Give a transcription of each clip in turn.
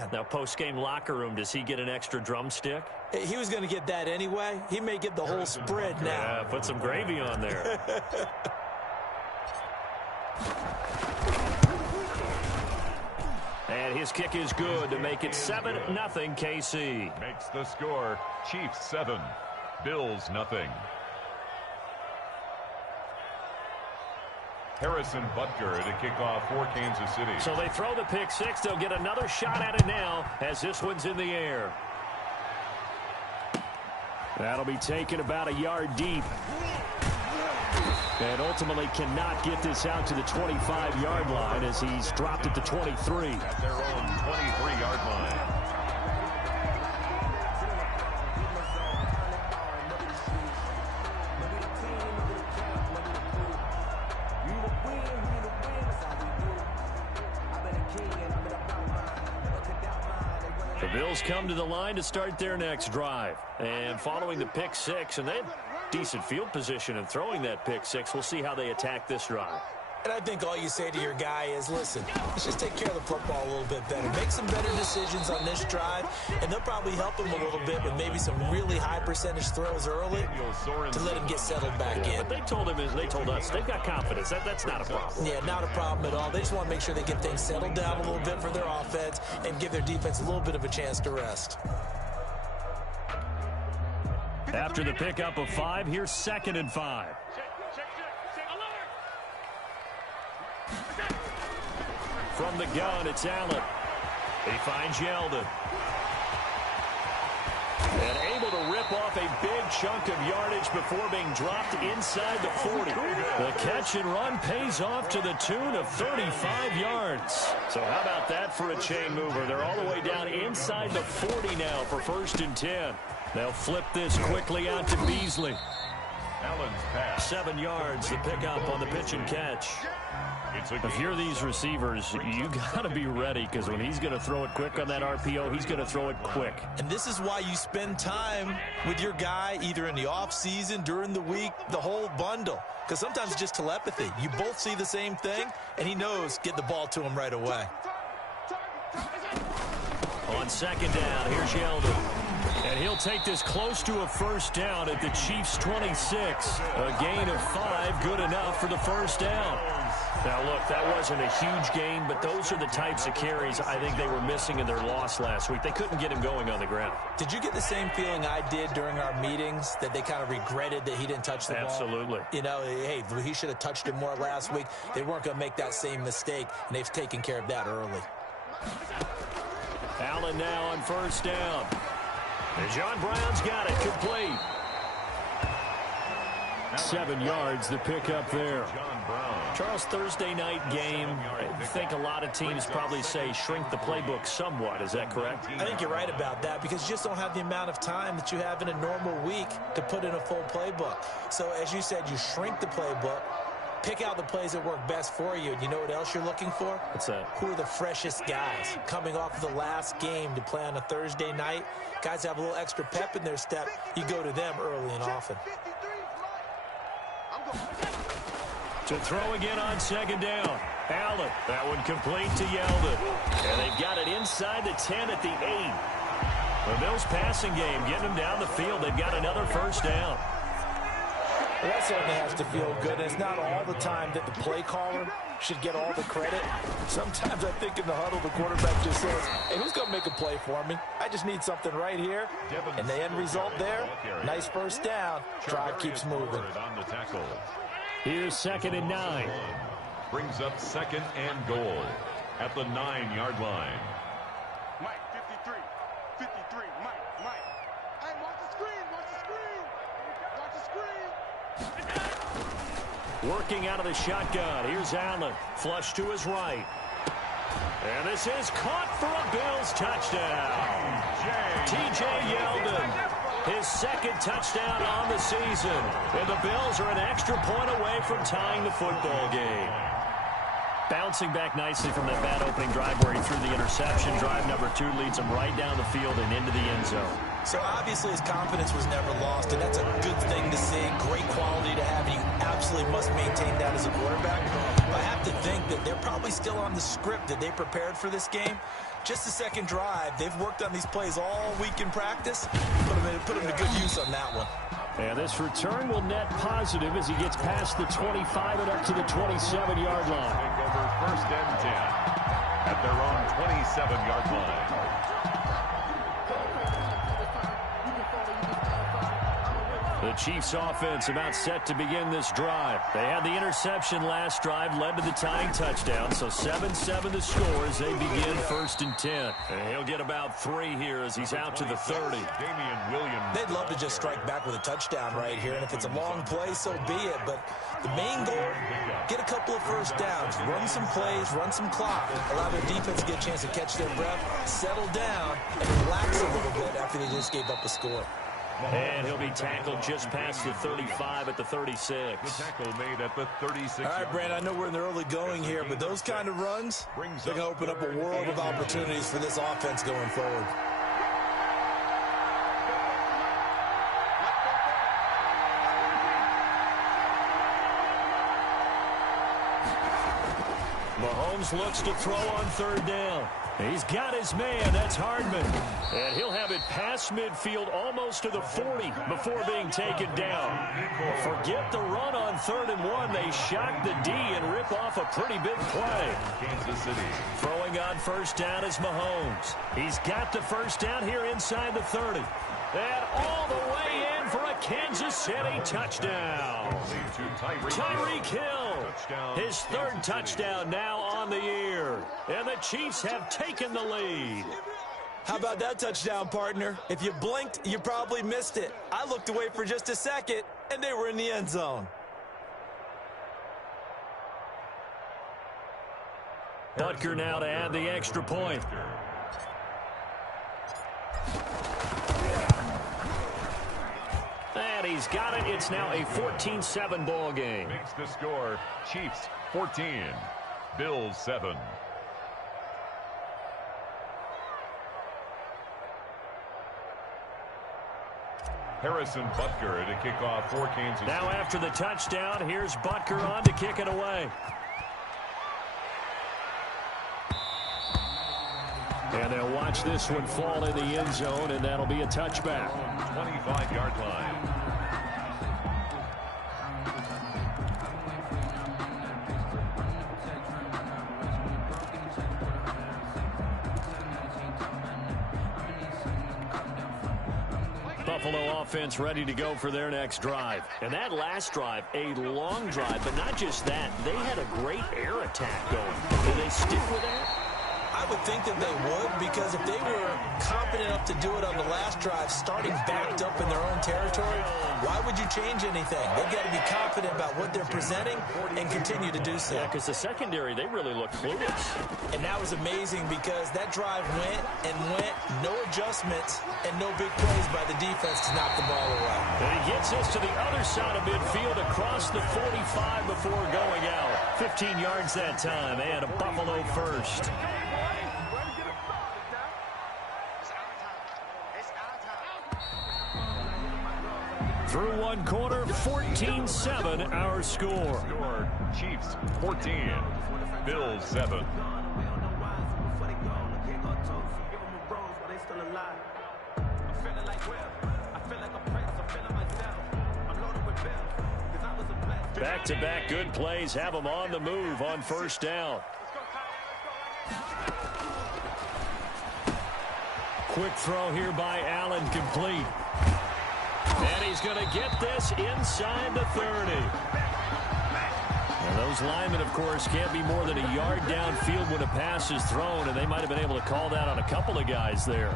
can. Now, post-game locker room, does he get an extra drumstick? He was going to get that anyway. He may get the whole spread now. Yeah, put some gravy on there. And his kick is good to make it 7-0 KC. Makes the score Chiefs 7, Bills 0. Harrison Butker to kick off for Kansas City. So they throw the pick six. They'll get another shot at it now as this one's in the air. That'll be taken about a yard deep. And ultimately cannot get this out to the 25-yard line as he's dropped at the 23. At their own 23-yard line. The Bills come to the line to start their next drive. And following the pick six, and they had decent field position in throwing that pick six. We'll see how they attack this drive. And I think all you say to your guy is, listen, let's just take care of the football a little bit better. Make some better decisions on this drive, and they'll probably help him a little bit with maybe some really high percentage throws early to let him get settled back in. But they told us they've got confidence. That's not a problem. Yeah, not a problem at all. They just want to make sure they get things settled down a little bit for their offense and give their defense a little bit of a chance to rest. After the pickup of 5, here's 2nd and 5. From the gun, it's Allen. He finds Yeldon. And able to rip off a big chunk of yardage before being dropped inside the 40. The catch and run pays off to the tune of 35 yards. So how about that for a chain mover? They're all the way down inside the 40 now for 1st and 10. They'll flip this quickly out to Beasley. Allen's pass. 7 yards, the pickup on the pitch and catch. If you're these receivers, you got to be ready, because when he's going to throw it quick on that RPO, he's going to throw it quick. And this is why you spend time with your guy either in the offseason, during the week, the whole bundle. Because sometimes it's just telepathy. You both see the same thing, and he knows get the ball to him right away. On 2nd down, here's Yeldon. And he'll take this close to a 1st down at the Chiefs' 26. A gain of 5, good enough for the 1st down. Now, look, that wasn't a huge gain, but those are the types of carries I think they were missing in their loss last week. They couldn't get him going on the ground. Did you get the same feeling I did during our meetings, that they kind of regretted that he didn't touch the ball? Absolutely. You know, hey, he should have touched it more last week. They weren't going to make that same mistake, and they've taken care of that early. Allen now on 1st down. And John Brown's got it, complete. 7 yards, the pickup there. Charles, Thursday night game, I think a lot of teams probably say shrink the playbook somewhat. Is that correct? I think you're right about that, because you just don't have the amount of time that you have in a normal week to put in a full playbook. So, as you said, you shrink the playbook, pick out the plays that work best for you, and you know what else you're looking for? What's that? Who are the freshest guys coming off of the last game to play on a Thursday night? Guys have a little extra pep in their step. You go to them early and often. To throw again on 2nd down. Allen, that one complete to Yeldon. And they've got it inside the 10 at the 8. The Bills passing game, getting them down the field. They've got another 1st down. Well, that certainly has to feel good. And it's not all the time that the play caller should get all the credit. Sometimes I think in the huddle, the quarterback just says, hey, who's going to make a play for me? I just need something right here. And the end result there, nice 1st down. Drive keeps moving. Here's 2nd and 9. Brings up 2nd and goal at the 9-yard line. Mike, 53, Mike. Hey, watch the screen. Working out of the shotgun. Here's Allen. Flush to his right. And this is caught for a Bills touchdown. T.J. Yeldon. His 2nd touchdown on the season. And the Bills are an extra point away from tying the football game. Bouncing back nicely from that bad opening drive where he threw the interception. Drive number 2 leads him right down the field and into the end zone. So obviously his confidence was never lost, and that's a good thing to see. Great quality to have, and you absolutely must maintain that as a quarterback. But I have to think that they're probably still on the script that they prepared for this game. Just the second drive, they've worked on these plays all week in practice. Put them to good use on that one. And this return will net positive as he gets past the 25 and up to the 27-yard line. Over first and 10 at their own 27-yard line. The Chiefs offense about set to begin this drive. They had the interception last drive, led to the tying touchdown, so 7-7 the score as they begin first and 10. And he'll get about 3 here as he's out to the 30. Damian Williams. They'd love to just strike back with a touchdown right here, and if it's a long play, so be it. But the main goal, get a couple of first downs, run some plays, run some clock, allow their defense to get a chance to catch their breath, settle down, and relax a little bit after they just gave up a score. And he'll be tackled just past the 35 at the 36. The tackle made at the 36. All right, Brand, I know we're in the early going here, but those kind of runs, they're going to open up a world of opportunities for this offense going forward. Mahomes looks to throw on third down. He's got his man. That's Hardman. And he'll have it past midfield almost to the 40 before being taken down. Forget the run on 3rd and 1. They shock the D and rip off a pretty big play. Kansas City. Throwing on first down is Mahomes. He's got the first down here inside the 30. And all the way in for a Kansas City touchdown. Tyreek Hill. His 3rd touchdown now on the year. And the Chiefs have taken the lead. How about that touchdown, partner? If you blinked, you probably missed it. I looked away for just a second, and they were in the end zone. Butker now to add the extra point. And he's got it. It's now a 14-7 ball game. Makes the score Chiefs 14, Bills 7. Harrison Butker to kick off for Kansas City. Now after the touchdown, here's Butker on to kick it away. And they'll watch this one fall in the end zone, and that'll be a touchback. 25-yard line. Buffalo offense ready to go for their next drive. And that last drive, a long drive, but not just that. They had a great air attack going. Do they stick with that? I would think that they would, because if they were confident enough to do it on the last drive, starting backed up in their own territory, why would you change anything? They've got to be confident about what they're presenting and continue to do so. Yeah, because the secondary, they really look clueless. And that was amazing because that drive went and went, no adjustments, and no big plays by the defense to knock the ball away. And he gets us to the other side of midfield across the 45 before going out. 15 yards that time, and a Buffalo first. Through one quarter, 14-7 our score. Chiefs 14, Bills 7. Back-to-back good plays have them on the move on first down. Quick throw here by Allen, complete. And he's going to get this inside the 30. And those linemen, of course, can't be more than a yard downfield when a pass is thrown, and they might have been able to call that on a couple of guys there.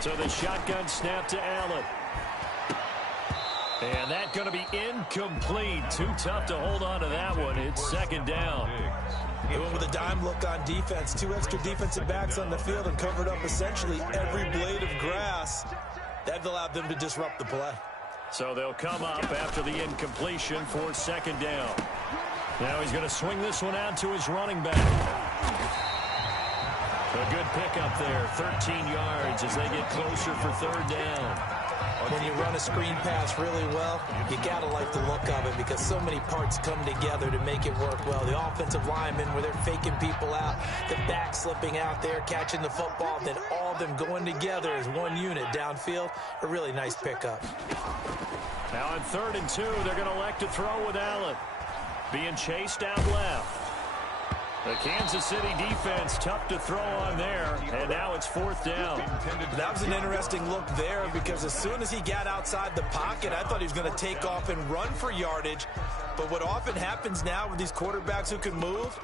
So the shotgun snap to Allen. And that's going to be incomplete. Too tough to hold on to that one. It's second down. They went with a dime look on defense. 2 extra defensive backs on the field and covered up essentially every blade of grass. That allowed them to disrupt the play. So they'll come up after the incompletion for second down. Now he's going to swing this one out to his running back. A good pickup there, 13 yards as they get closer for third down. When you run a screen pass really well, you got to like the look of it because so many parts come together to make it work well. The offensive linemen, where they're faking people out, the back slipping out there, catching the football, then all of them going together as one unit downfield. A really nice pickup. Now on 3rd and 2, they're going to elect to throw with Allen. Being chased out left. The Kansas City defense tough to throw on there, and now it's 4th down. That was an interesting look there because as soon as he got outside the pocket, I thought he was going to take off and run for yardage. But what often happens now with these quarterbacks who can move,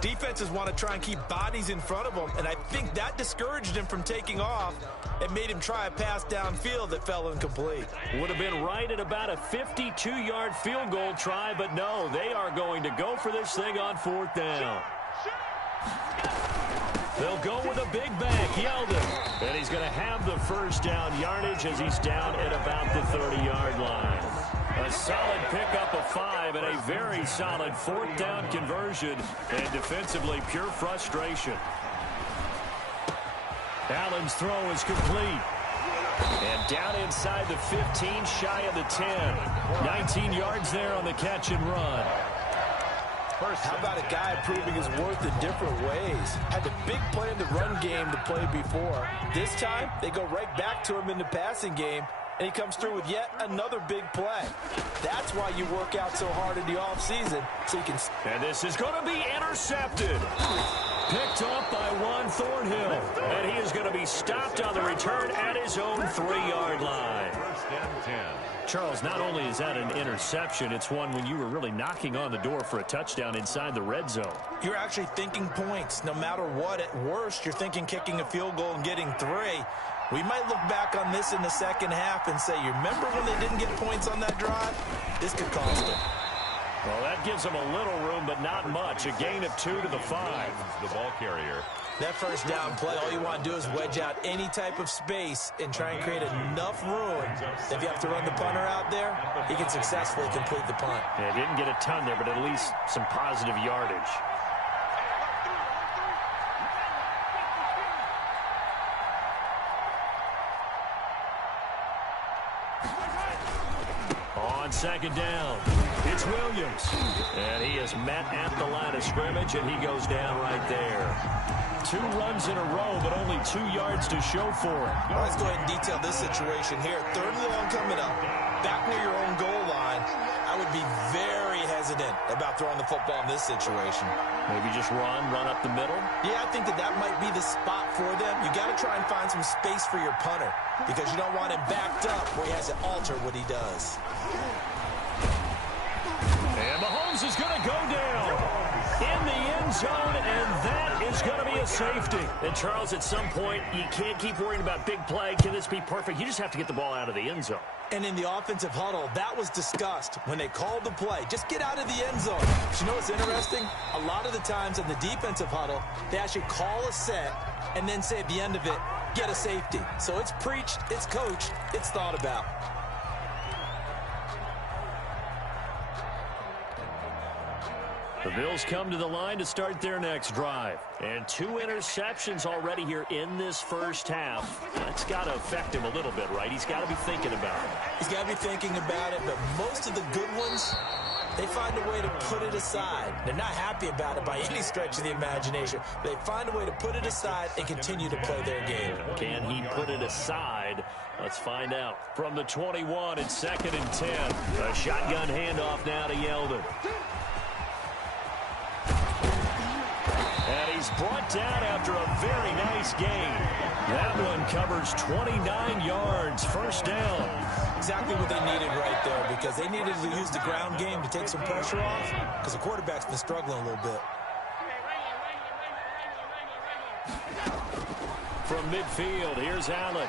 defenses want to try and keep bodies in front of them, and I think that discouraged him from taking off and made him try a pass downfield that fell incomplete. Would have been right at about a 52-yard field goal try, but no, they are going to go for this thing on 4th down. They'll go with a big back, Yeldon. And he's going to have the first down yardage as he's down at about the 30-yard line. A solid pickup of 5 and a very solid 4th down conversion. And defensively, pure frustration. Allen's throw is complete. And down inside the 15, shy of the 10. 19 yards there on the catch and run. How about a guy proving his worth in different ways? Had the big play in the run game to play before. This time, they go right back to him in the passing game, and he comes through with yet another big play. That's why you work out so hard in the offseason, so you can... And this is going to be intercepted. Picked up by Juan Thornhill. And he is going to be stopped on the return at his own 3-yard line. 1st and 10. Charles, not only is that an interception, it's one when you were really knocking on the door for a touchdown inside the red zone. You're actually thinking points. No matter what, at worst, you're thinking kicking a field goal and getting 3. We might look back on this in the second half and say, you remember when they didn't get points on that drive? This could cost them. Well, that gives them a little room, but not much. A gain of 2 to the 5. The ball carrier. That first down play, all you want to do is wedge out any type of space and try and create enough room. If you have to run the punter out there, he can successfully complete the punt. Yeah, didn't get a ton there, but at least some positive yardage. On 2nd down, it's Williams. And he is met at the line of scrimmage, and he goes down right there. 2 runs in a row, but only 2 yards to show for it. Well, let's go ahead and detail this situation here. 3rd and long coming up. Back near your own goal line. I would be very hesitant about throwing the football in this situation. Maybe just run up the middle? Yeah, I think that might be the spot for them. You got to try and find some space for your punter because you don't want him backed up where he has to alter what he does. And Mahomes is going to go down in the end zone, and that is going to be a safety. And, Charles, at some point, you can't keep worrying about big play. Can this be perfect? You just have to get the ball out of the end zone. And in the offensive huddle, that was discussed when they called the play. Just get out of the end zone. But you know what's interesting? A lot of the times in the defensive huddle, they actually call a set and then say at the end of it, get a safety. So it's preached, it's coached, it's thought about. The Bills come to the line to start their next drive. And 2 interceptions already here in this first half. That's got to affect him a little bit, right? He's got to be thinking about it. He's got to be thinking about it, but most of the good ones, they find a way to put it aside. They're not happy about it by any stretch of the imagination. They find a way to put it aside and continue to play their game. Can he put it aside? Let's find out. From the 21, it's 2nd and 10. A shotgun handoff now to Yeldon. And he's brought down after a very nice gain. That one covers 29 yards, first down. Exactly what they needed right there because they needed to use the ground game to take some pressure off because the quarterback's been struggling a little bit. From midfield, here's Allen.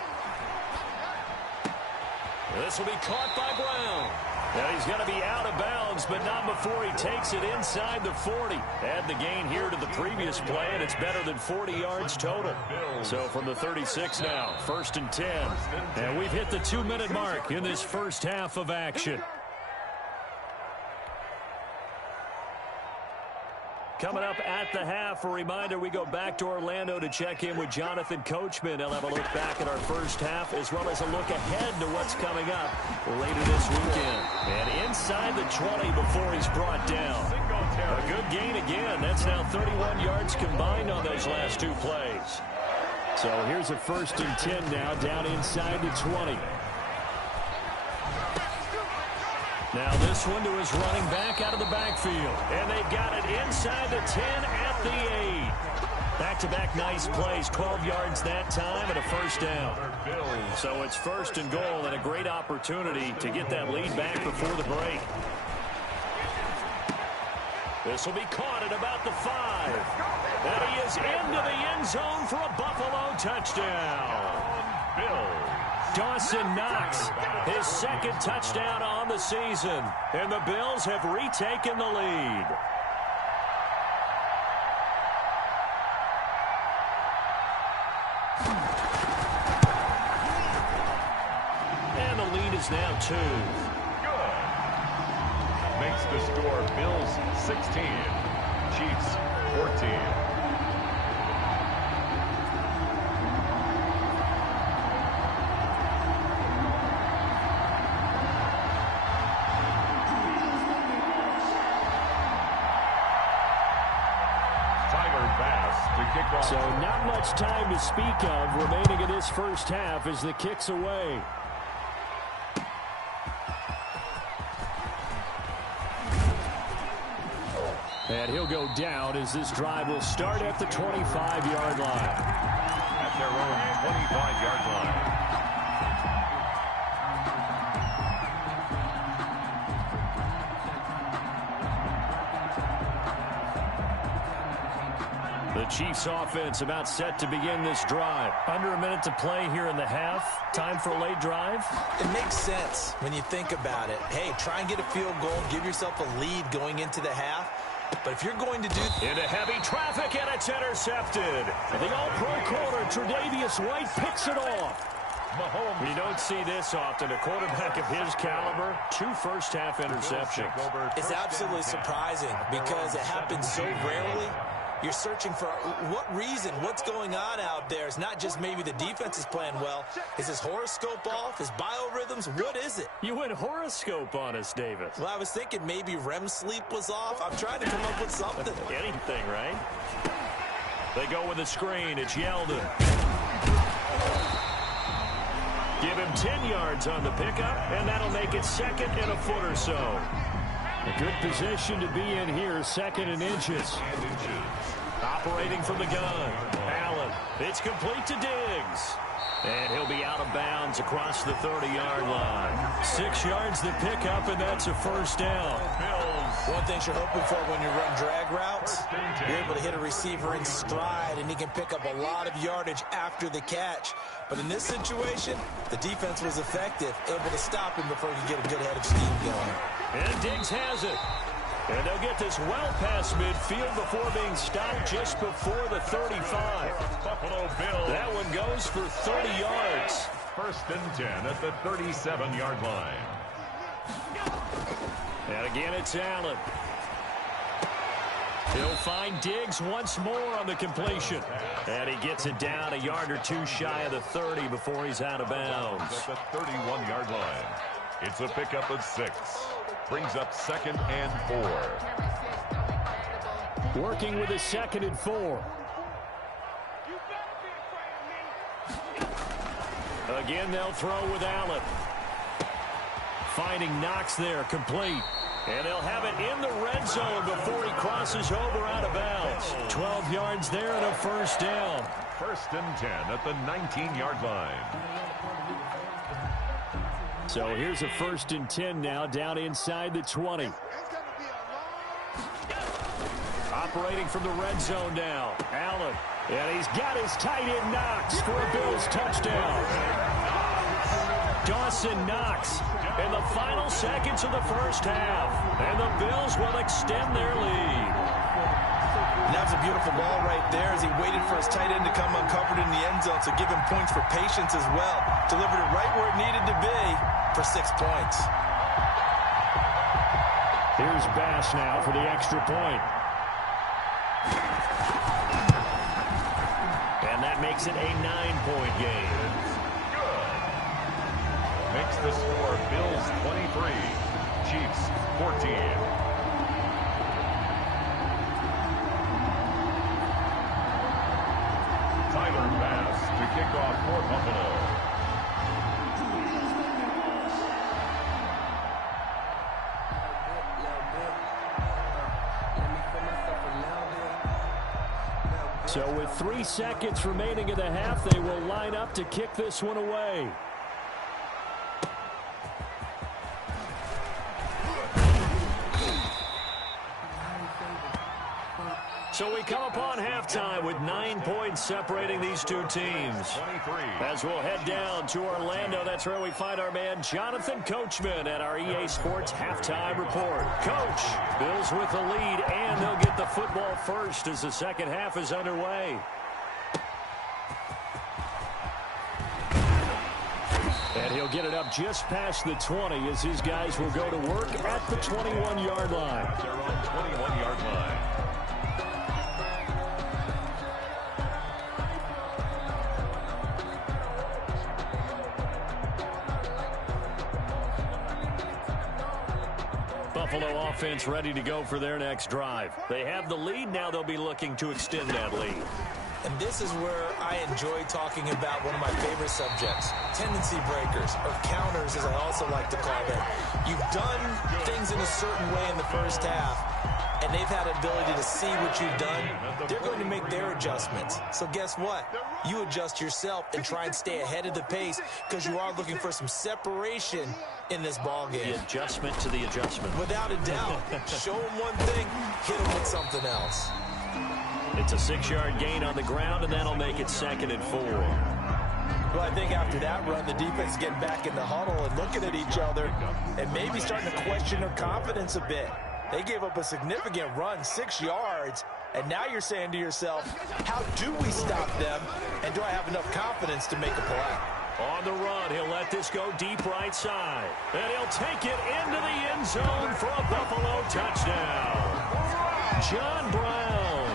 This will be caught by Brown. And he's going to be out of bounds, but not before he takes it inside the 40. Add the gain here to the previous play, and it's better than 40 yards total. So from the 36 now, 1st and 10. And we've hit the 2-minute mark in this first half of action. Coming up at the half, a reminder, we go back to Orlando to check in with Jonathan Coachman. He'll have a look back at our first half as well as a look ahead to what's coming up later this weekend. And inside the 20 before he's brought down. A good gain again. That's now 31 yards combined on those last two plays. So here's a 1st and 10 now down inside the 20. Now this one to his running back out of the backfield. And they've got it inside the 10 at the 8. Back-to-back nice plays. 12 yards that time and a 1st down. So it's 1st and goal and a great opportunity to get that lead back before the break. This will be caught at about the 5. And he is into the end zone for a Buffalo touchdown. Dawson Knox, his 2nd touchdown on the season. And the Bills have retaken the lead. And the lead is now 2. Makes the score Bills 16, Chiefs 14. So not much time to speak of remaining in this first half as the kick's away. And he'll go down as this drive will start at the 25-yard line. At their own 25-yard line. The Chiefs offense about set to begin this drive. Under a minute to play here in the half. Time for a late drive. It makes sense when you think about it. Hey, try and get a field goal. Give yourself a lead going into the half. But if you're going to do... Into heavy traffic, and it's intercepted. The all-pro corner, Tre'Davious White, picks it off. You don't see this often. A quarterback of his caliber, 2 first-half interceptions. It's absolutely surprising because it happens so rarely. You're searching for what reason, what's going on out there. It's not just maybe the defense is playing well. Is his horoscope off? His biorhythms? What is it? You went horoscope on us, Davis. Well, I was thinking maybe REM sleep was off. I'm trying to come up with something. Anything, right? They go with a screen. It's Yeldon. Give him 10 yards on the pickup, and that'll make it 2nd and a foot or so. A good position to be in here, 2nd and inches. Operating from the gun. Allen. It's complete to Diggs. And he'll be out of bounds across the 30-yard line. 6 yards to pick up, and that's a 1st down. One thing you're hoping for when you run drag routes, you're able to hit a receiver in stride, and he can pick up a lot of yardage after the catch. But in this situation, the defense was effective, able to stop him before he could get a good head of steam going. And Diggs has it. And they'll get this well past midfield before being stopped just before the 35. Buffalo Bills. That one goes for 30 yards. 1st and 10 at the 37-yard line. And again, it's Allen. He'll find Diggs once more on the completion. And he gets it down a yard or 2 shy of the 30 before he's out of bounds. At the 31-yard line. It's a pickup of 6. Brings up 2nd and 4. Working with a 2nd and 4. Again, they'll throw with Allen. Finding Knox there, complete. And they'll have it in the red zone before he crosses over out of bounds. 12 yards there and a 1st down. 1st and 10 at the 19-yard line. So here's a 1st and 10 now down inside the 20. Operating from the red zone now. Allen. And he's got his tight end Knox for a Bills touchdown. Dawson Knox in the final seconds of the first half. And the Bills will extend their lead. And that was a beautiful ball right there as he waited for his tight end to come uncovered in the end zone. So give him points for patience as well. Delivered it right where it needed to be for 6 points. Here's Bass now for the extra point. That makes it a 9-point game. Good. Makes the score Bills 23, Chiefs 14. Tyler Bass to kick off for Buffalo. So with 3 seconds remaining in the half, they will line up to kick this one away. So we come upon halftime with 9 points separating these two teams. As we'll head down to Orlando, that's where we find our man Jonathan Coachman at our EA Sports Halftime Report. Coach, Bills with the lead, and they'll get the football first as the second half is underway. And he'll get it up just past the 20 as his guys will go to work at the 21-yard line. They're on 21-yard line. Buffalo offense ready to go for their next drive. They have the lead. Now they'll be looking to extend that lead. And this is where I enjoy talking about one of my favorite subjects, tendency breakers, or counters as I also like to call them. You've done things in a certain way in the first half, and they've had an ability to see what you've done. They're going to make their adjustments. So guess what? You adjust yourself and try and stay ahead of the pace because you are looking for some separation in this ball game. The adjustment to the adjustment. Without a doubt. Show them one thing, hit them with something else. It's a 6-yard gain on the ground, and that'll make it 2nd and 4. Well, I think after that run, the defense is getting back in the huddle and looking at each other and maybe starting to question their confidence a bit. They gave up a significant run, 6 yards, and now you're saying to yourself, how do we stop them, and do I have enough confidence to make a play? On the run, he'll let this go deep right side. And he'll take it into the end zone for a Buffalo touchdown. John Brown,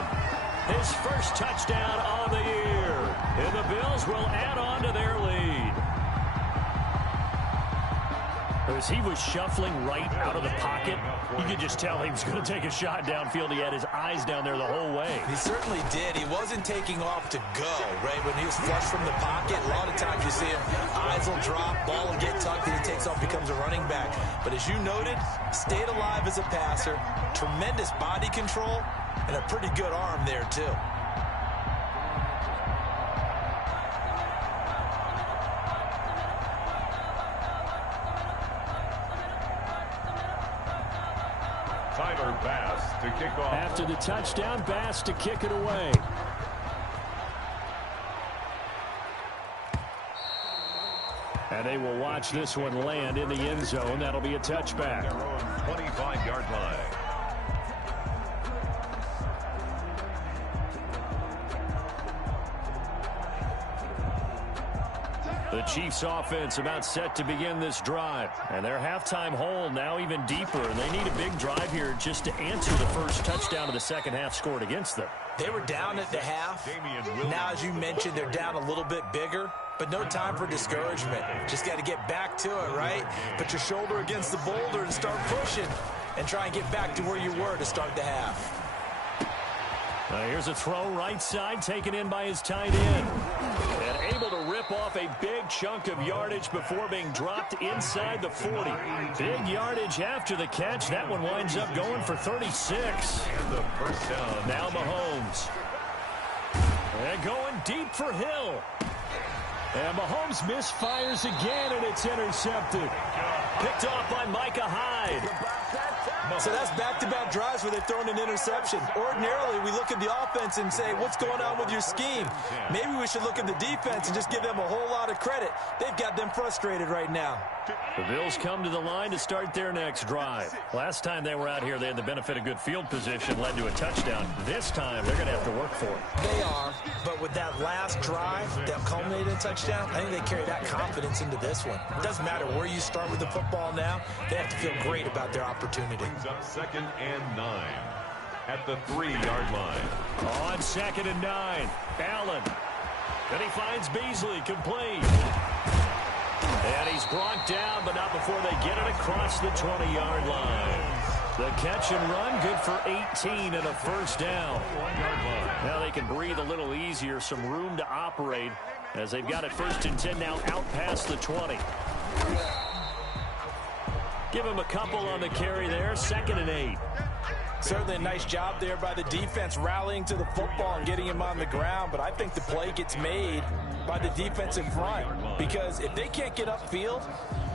his first touchdown on the year. And the Bills will add on to their lead. As he was shuffling right out of the pocket, you could just tell he was going to take a shot downfield. He had his eyes down there the whole way. He certainly did. He wasn't taking off to go, right? When he was flushed from the pocket, a lot of times you see him, eyes will drop, ball will get tucked, and he takes off, becomes a running back. But as you noted, stayed alive as a passer, tremendous body control, and a pretty good arm there, too. Tyler Bass to kick off. After the touchdown, Bass to kick it away. And they will watch this one land in the end zone. That'll be a touchback. Their own 25-yard line. The Chiefs offense about set to begin this drive. And their halftime hole now even deeper. And they need a big drive here just to answer the first touchdown of the second half scored against them. They were down at the half. Now, as you mentioned, they're down a little bit bigger. But no time for discouragement. Just got to get back to it, right? Put your shoulder against the boulder and start pushing. And try and get back to where you were to start the half. Here's a throw right side taken in by his tight end. And able to rip off a big chunk of yardage before being dropped inside the 40. Big yardage after the catch. That one winds up going for 36. And the first down. Now Mahomes. And going deep for Hill. And Mahomes misfires again, and it's intercepted. Picked off by Micah Hyde. So that's back-to-back drives where they've thrown an interception. Ordinarily, we look at the offense and say, what's going on with your scheme? Maybe we should look at the defense and just give them a whole lot of credit. They've got them frustrated right now. The Bills come to the line to start their next drive. Last time they were out here, they had the benefit of good field position, led to a touchdown. This time, they're going to have to work for it. They are, but with that last drive that culminated in a touchdown, I think they carry that confidence into this one. It doesn't matter where you start with the football now. They have to feel great about their opportunity. Brings up 2nd and 9 at the 3-yard line. On 2nd and 9, Allen. And he finds Beasley complete. And he's brought down, but not before they get it across the 20-yard line. The catch and run, good for 18 and a first down. Now they can breathe a little easier, some room to operate as they've got it 1st and 10 now out past the 20. Give him a couple on the carry there, 2nd and 8. Certainly a nice job there by the defense rallying to the football and getting him on the ground, but I think the play gets made by the defensive front because if they can't get upfield,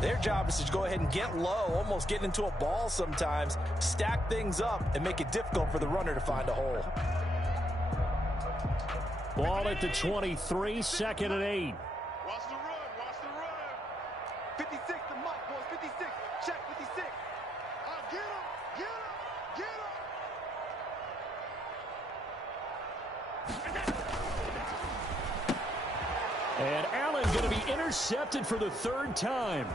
their job is to go ahead and get low, almost get into a ball sometimes, stack things up, and make it difficult for the runner to find a hole. Ball at the 23, 2nd and 8. Watch the run, watch the run. 56, the mic, boys, 56. Check 56. Get him, get him, get him. And Allen going to be intercepted for the 3rd time.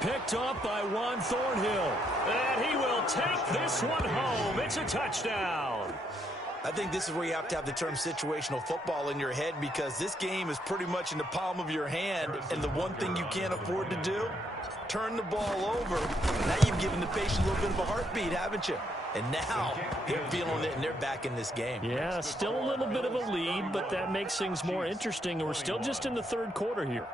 Picked off by Juan Thornhill. And he will take this one home. It's a touchdown. I think this is where you have to have the term situational football in your head because this game is pretty much in the palm of your hand, and the one thing you can't afford to do, turn the ball over. Now you've given the patient a little bit of a heartbeat, haven't you? And now they're feeling it, and they're back in this game. Yeah, still a little bit of a lead, but that makes things more interesting. We're still just in the 3rd quarter here.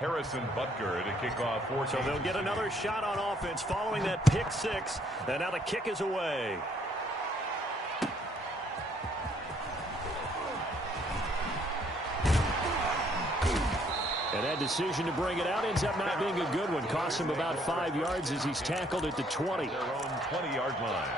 Harrison Butker to kick off 14. So they'll get another shot on offense following that pick 6, and now the kick is away. And that decision to bring it out ends up not being a good one. Costs him about 5 yards as he's tackled at the 20. Their own 20-yard line.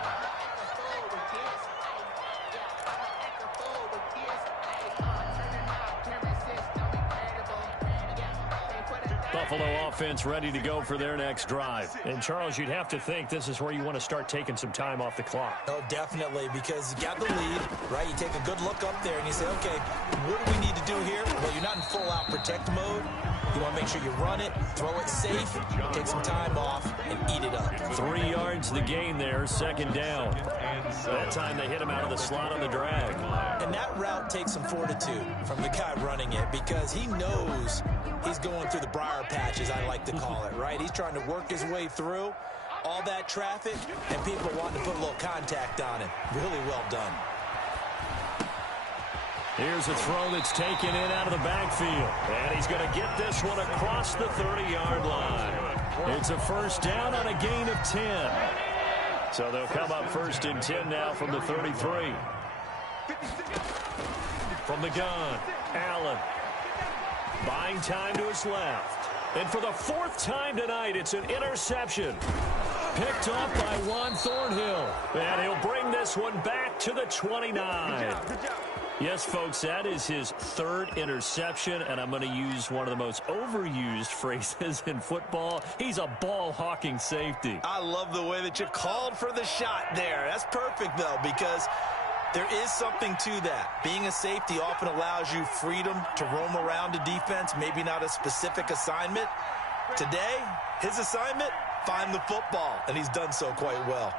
Buffalo offense ready to go for their next drive. And, Charles, you'd have to think this is where you want to start taking some time off the clock. Oh, definitely, because you got the lead, right? You take a good look up there and you say, okay, what do we need to do here? Well, you're not in full-out protect mode. You want to make sure you run it, throw it safe, take some time off, and eat it up. 3 yards the gain there, 2nd down. That time they hit him out of the slot on the drag. And that route takes some fortitude from the guy running it because he knows he's going through the briar patch, as I like to call it, right? He's trying to work his way through all that traffic, and people are wanting to put a little contact on him. Really well done. Here's a throw that's taken in out of the backfield. And he's going to get this one across the 30-yard line. It's a 1st down on a gain of 10. So they'll come up 1st and 10 now from the 33. From the gun, Allen. Buying time to his left. And for the 4th time tonight, it's an interception. Picked off by Juan Thornhill. And he'll bring this one back to the 29. Yes, folks, that is his 3rd interception, and I'm going to use one of the most overused phrases in football. He's a ball-hawking safety. I love the way that you called for the shot there. That's perfect, though, because there is something to that. Being a safety often allows you freedom to roam around a defense, maybe not a specific assignment. Today, his assignment, find the football, and he's done so quite well.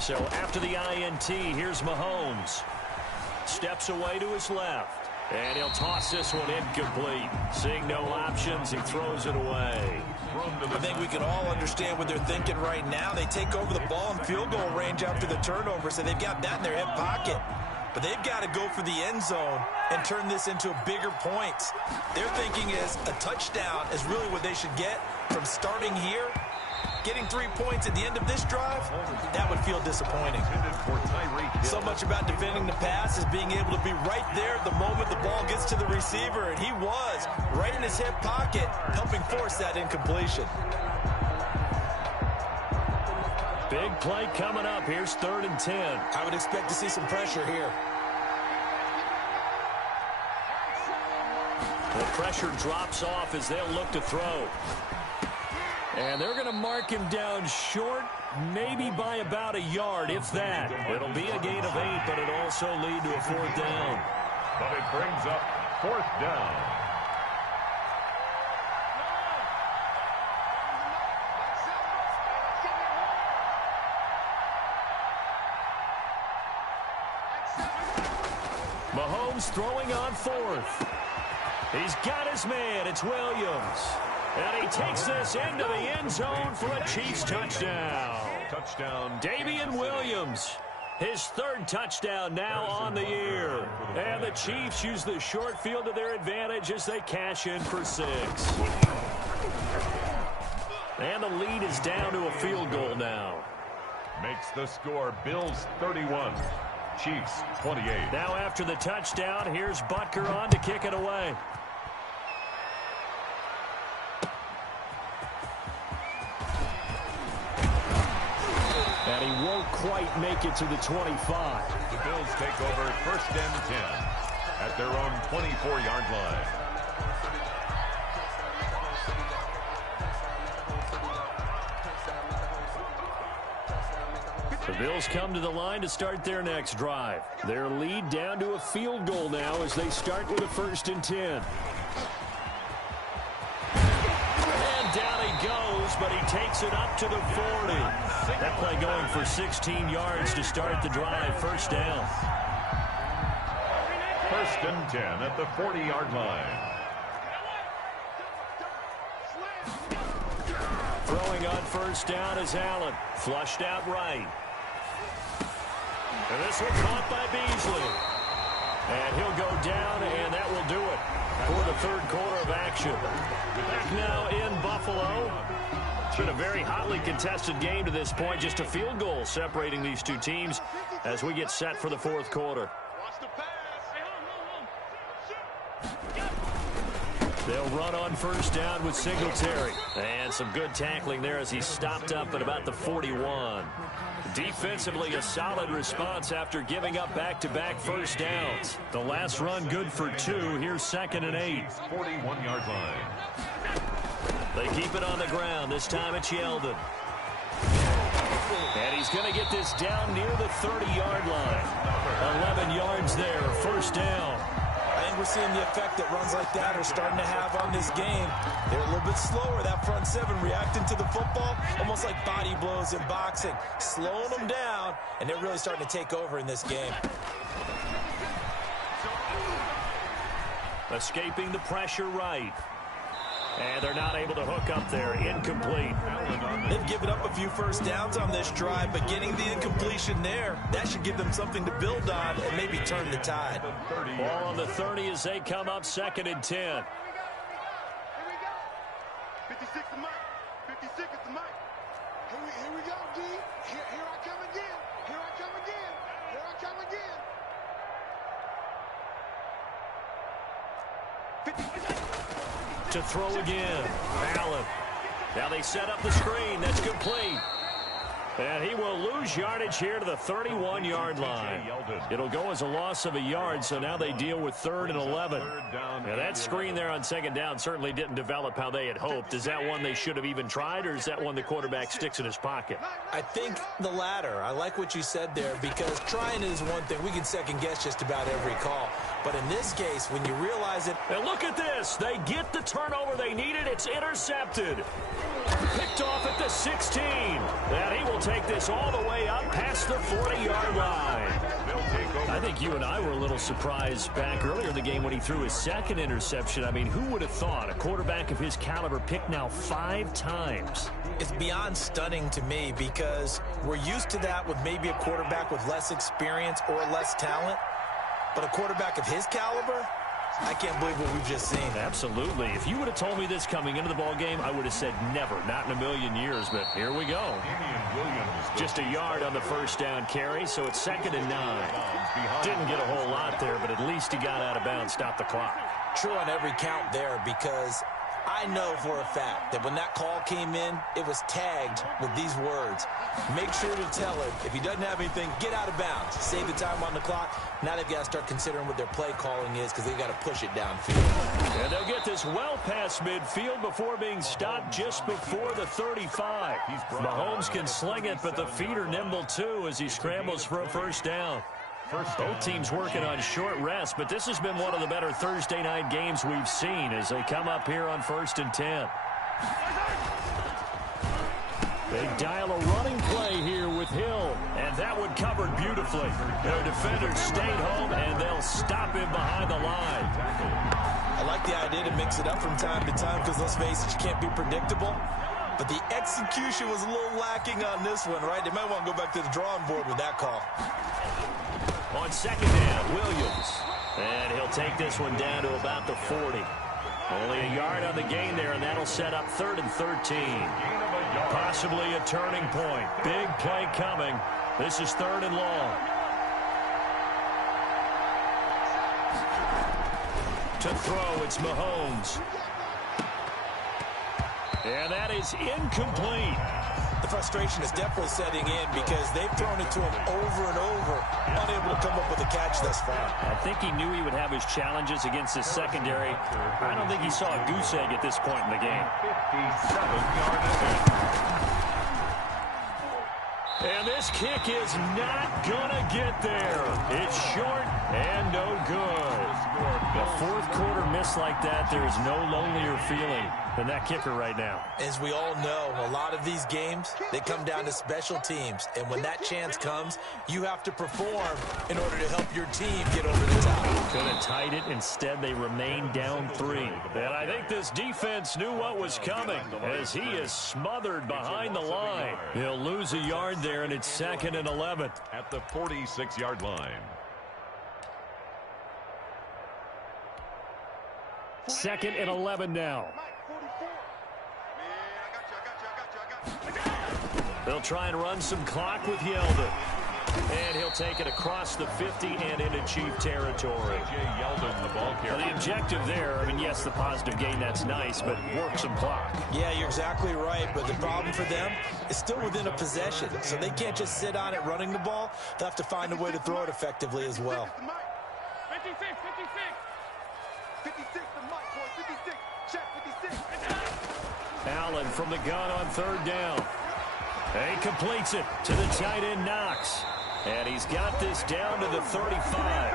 So after the INT, here's Mahomes. Steps away to his left. And he'll toss this one incomplete. Seeing no options, he throws it away. I think we can all understand what they're thinking right now. They take over the ball in field goal range after the turnover, so they've got that in their hip pocket. But they've got to go for the end zone and turn this into bigger points. Their thinking is a touchdown is really what they should get from starting here. Getting 3 points at the end of this drive, that would feel disappointing. So much about defending the pass is being able to be right there at the moment the ball gets to the receiver, and he was right in his hip pocket, helping force that incompletion. Big play coming up. Here's 3rd and 10. I would expect to see some pressure here. The pressure drops off as they'll look to throw. And they're going to mark him down short, maybe by about a yard, if that. It'll be a gain of 8, but it'll also lead to a 4th down. But it brings up 4th down. Mahomes throwing on fourth. He's got his man. It's Williams. And he takes this into the end zone for a Chiefs touchdown. Touchdown, Damian Williams. His third touchdown now on the year. And the Chiefs use the short field to their advantage as they cash in for 6. And the lead is down to a field goal now. Makes the score Bills 31, Chiefs 28. Now after the touchdown, here's Butker on to kick it away. And he won't quite make it to the 25. The Bills take over 1st and 10 at their own 24-yard line. The Bills come to the line to start their next drive. Their lead down to a field goal now as they start with a 1st and 10. And down he goes, but he takes it up to the 40. That play going for 16 yards to start the drive. 1st down. 1st and 10 at the 40-yard line. Throwing on 1st down is Allen. Flushed out right. And this one caught by Beasley. And he'll go down, and that will do it for the 3rd quarter of action. Back now in Buffalo. It's been a very hotly contested game to this point. Just a field goal separating these two teams as we get set for the 4th quarter. They'll run on 1st down with Singletary. And some good tackling there as he stopped up at about the 41. Defensively, a solid response after giving up back-to-back 1st downs. The last run good for 2. Here's 2nd and 8. 41-yard line. They keep it on the ground. This time it's Yeldon. And he's going to get this down near the 30-yard line. 11 yards there, 1st down. I think we're seeing the effect that runs like that are starting to have on this game. They're a little bit slower, that front 7 reacting to the football, almost like body blows in boxing, slowing them down, and they're really starting to take over in this game. Escaping the pressure right. And they're not able to hook up there. Incomplete. They've given up a few 1st downs on this drive, but getting the incompletion there, that should give them something to build on and maybe turn the tide. Ball on the 30 as they come up 2nd and 10. Here we go. 56 the mic. 56 is the mic. Here we go, D. Here I come again. Here I come again. Here I come again. To throw again. Allen. Now they set up the screen. That's complete. And he will lose yardage here to the 31-yard line. It'll go as a loss of a yard, so now they deal with 3rd and 11. Now that screen there on 2nd down certainly didn't develop how they had hoped. Is that one they should have even tried, or is that one the quarterback sticks in his pocket? I think the latter. I like what you said there, because trying is one thing. We can second-guess just about every call. But in this case, when you realize it... And look at this. They get the turnover they needed. It's intercepted. Picked off at the 16. And he will take this all the way up past the 40-yard line. I think you and I were a little surprised back earlier in the game when he threw his 2nd interception. I mean, who would have thought a quarterback of his caliber picked now 5 times? It's beyond stunning to me, because we're used to that with maybe a quarterback with less experience or less talent. But a quarterback of his caliber, I can't believe what we've just seen. Absolutely. If you would have told me this coming into the ball game, I would have said never, not in a million years. But here we go. Just a yard on the 1st down carry, so it's 2nd and 9. Didn't get a whole lot there, but at least he got out of bounds, stopped the clock. True on every count there, because I know for a fact that when that call came in, it was tagged with these words. Make sure to tell him, if he doesn't have anything, get out of bounds. Save the time on the clock. Now they've got to start considering what their play calling is, because they've got to push it downfield. And they'll get this well past midfield before being stopped just before the 35. Mahomes can sling it, but the feet are nimble too as he scrambles for a 1st down. Both teams working on short rest, but this has been one of the better Thursday night games we've seen as they come up here on 1st and 10. They dial a running play here with Hill, and that would covered beautifully. Their defenders stayed home, and they'll stop him behind the line. I like the idea to mix it up from time to time because, let's face it, you can't be predictable. But the execution was a little lacking on this one, right? They might want to go back to the drawing board with that call. On second down, Williams. And he'll take this one down to about the 40. Only a yard on the gain there, and that'll set up 3rd and 13. Possibly a turning point. Big play coming. This is 3rd and long. To throw, it's Mahomes. And that is incomplete. The frustration is definitely setting in because they've thrown it to him over and over, unable to come up with a catch thus far. I think he knew he would have his challenges against his secondary. I don't think he saw a goose egg at this point in the game. 57-yard attempt. And this kick is not going to get there. It's short and no good. A fourth quarter miss like that, there is no lonelier feeling than that kicker right now. As we all know, a lot of these games, they come down to special teams. And when that chance comes, you have to perform in order to help your team get over the top. Could have tied it. Instead, they remain down 3. And I think this defense knew what was coming as he is smothered behind the line. He'll lose a yard there, and it's 2nd and 11. At the 46-yard line. 2nd and 11 now. They'll try and run some clock with Yeldon. And he'll take it across the 50 and into Chief territory. Yeldon, the ball carrier. The objective there, I mean, yes, the positive gain, that's nice, but work some clock. Yeah, you're exactly right, but the problem for them is still within a possession. So they can't just sit on it running the ball. They'll have to find a way to throw it effectively as well. 56, 56, the mic, boy, 56, check 56. Allen from the gun on 3rd down. He completes it to the tight end, Knox. And he's got this down to the 35.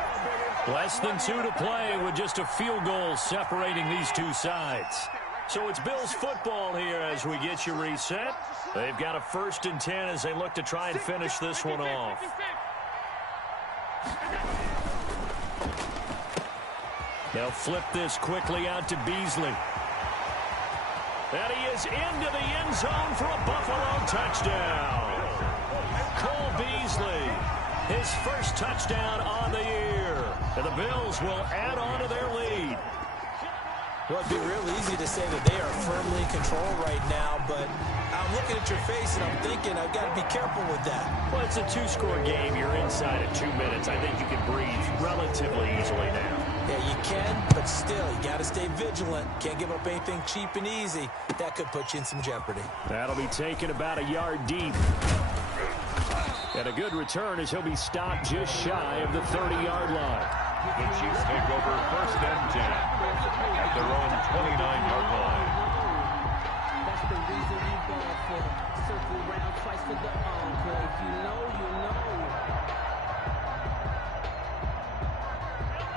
Less than 2 to play with just a field goal separating these two sides. So it's Bills football here as we get you reset. They've got a 1st and 10 as they look to try and finish this one off. They'll flip this quickly out to Beasley. And he is into the end zone for a Buffalo touchdown. Cole Beasley, his 1st touchdown on the year. And the Bills will add on to their lead. Well, it'd be real easy to say that they are firmly in control right now, but I'm looking at your face and I'm thinking I've got to be careful with that. Well, it's a 2-score game. You're inside of 2 minutes. I think you can breathe relatively easily now. Yeah, you can, but still, you got to stay vigilant. Can't give up anything cheap and easy. That could put you in some jeopardy. That'll be taken about a yard deep. And a good return as he'll be stopped just shy of the 30-yard line. The Chiefs take over 1st and 10 at their own 29-yard line. That's the reason you ball for. Circle round twice for the encore. If you know, you know.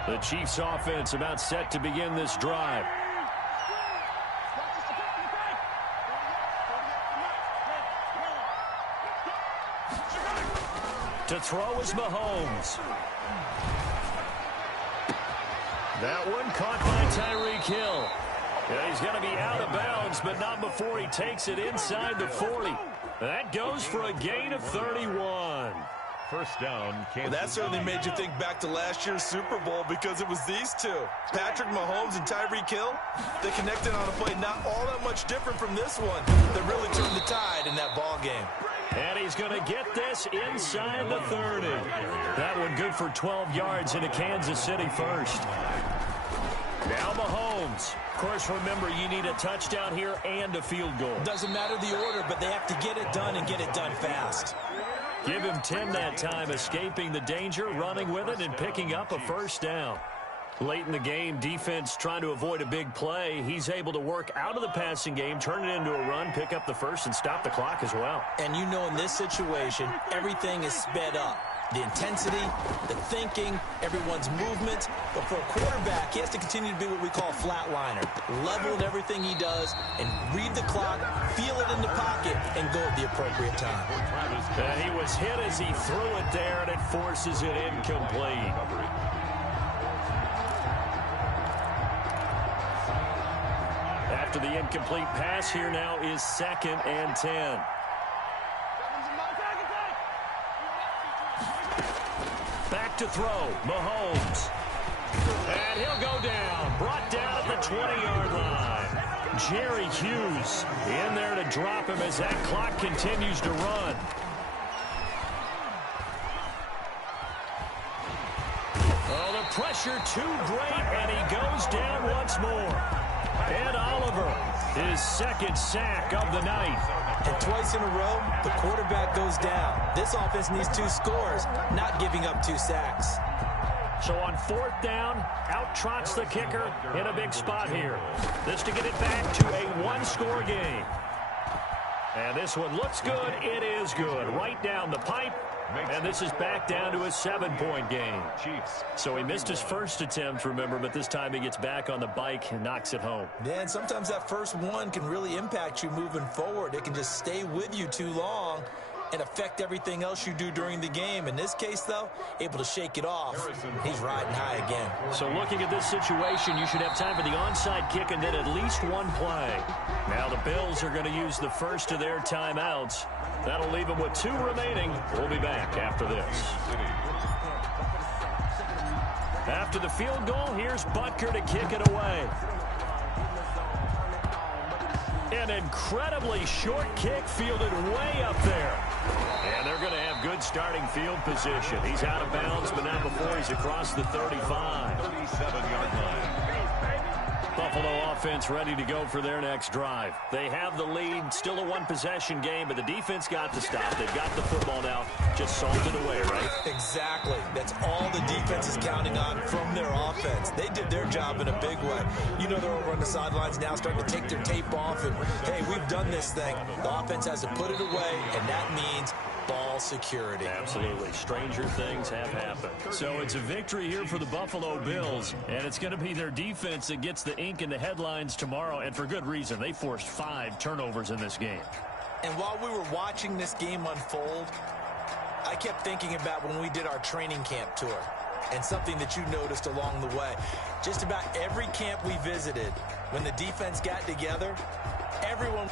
The Chiefs offense about set to begin this drive. To throw is Mahomes. That one caught by Tyreek Hill. Yeah, he's going to be out of bounds, but not before he takes it inside the 40. That goes for a gain of 31. 1st down, Kansas. Well, that certainly made you think back to last year's Super Bowl because it was these two, Patrick Mahomes and Tyreek Hill. They connected on a play not all that much different from this one that really turned the tide in that ball game. And he's going to get this inside the 30. That one good for 12 yards into Kansas City first. Now Mahomes. Of course, remember, you need a touchdown here and a field goal. Doesn't matter the order, but they have to get it done and get it done fast. Give him 10 that time, escaping the danger, running with it, and picking up a 1st down. Late in the game, defense trying to avoid a big play. He's able to work out of the passing game, turn it into a run, pick up the 1st, and stop the clock as well. And you know in this situation, everything is sped up. the intensity, the thinking, everyone's movement. But for a quarterback, he has to continue to be what we call a flatliner. Level in everything he does and read the clock, feel it in the pocket, and go at the appropriate time. And he was hit as he threw it there, and it forces it incomplete. After the incomplete pass, here now is 2nd and 10. Back to throw, Mahomes. And he'll go down, brought down at the 20-yard line. Jerry Hughes in there to drop him as that clock continues to run. Oh, the pressure too great, and he goes down once more. Ed Oliver, his 2nd sack of the night. And twice in a row, the quarterback goes down. This offense needs 2 scores, not giving up 2 sacks. So on 4th down, out trots the kicker in a big spot here. This to get it back to a 1-score game. And this one looks good. It is good. Right down the pipe. And this is back down to a 7-point game. So he missed his first attempt, remember, but this time he gets back on the bike and knocks it home. Yeah, and sometimes that first one can really impact you moving forward. It can just stay with you too long and affect everything else you do during the game. In this case, though, able to shake it off. He's riding high again. So looking at this situation, you should have time for the onside kick and then at least 1 play. Now the Bills are going to use the first of their timeouts. That'll leave them with 2 remaining. We'll be back after this. After the field goal, here's Butker to kick it away. An incredibly short kick fielded way up there. And they're going to have good starting field position. He's out of bounds, but not before he's across the 35. 37-yard line. Buffalo offense ready to go for their next drive. They have the lead, still a 1-possession game, but the defense got to stop. They've got the football now, just salted away, right? Exactly. That's all the defense is counting on from their offense. They did their job in a big way. You know, they're over on the sidelines now starting to take their tape off, and, hey, we've done this thing. The offense has to put it away, and that means ball security. Absolutely. Stranger things have happened. So it's a victory here for the Buffalo Bills, and it's going to be their defense that gets the ink in the headlines tomorrow, and for good reason. They forced 5 turnovers in this game. And while we were watching this game unfold, I kept thinking about when we did our training camp tour and something that you noticed along the way. Just about every camp we visited, when the defense got together, everyone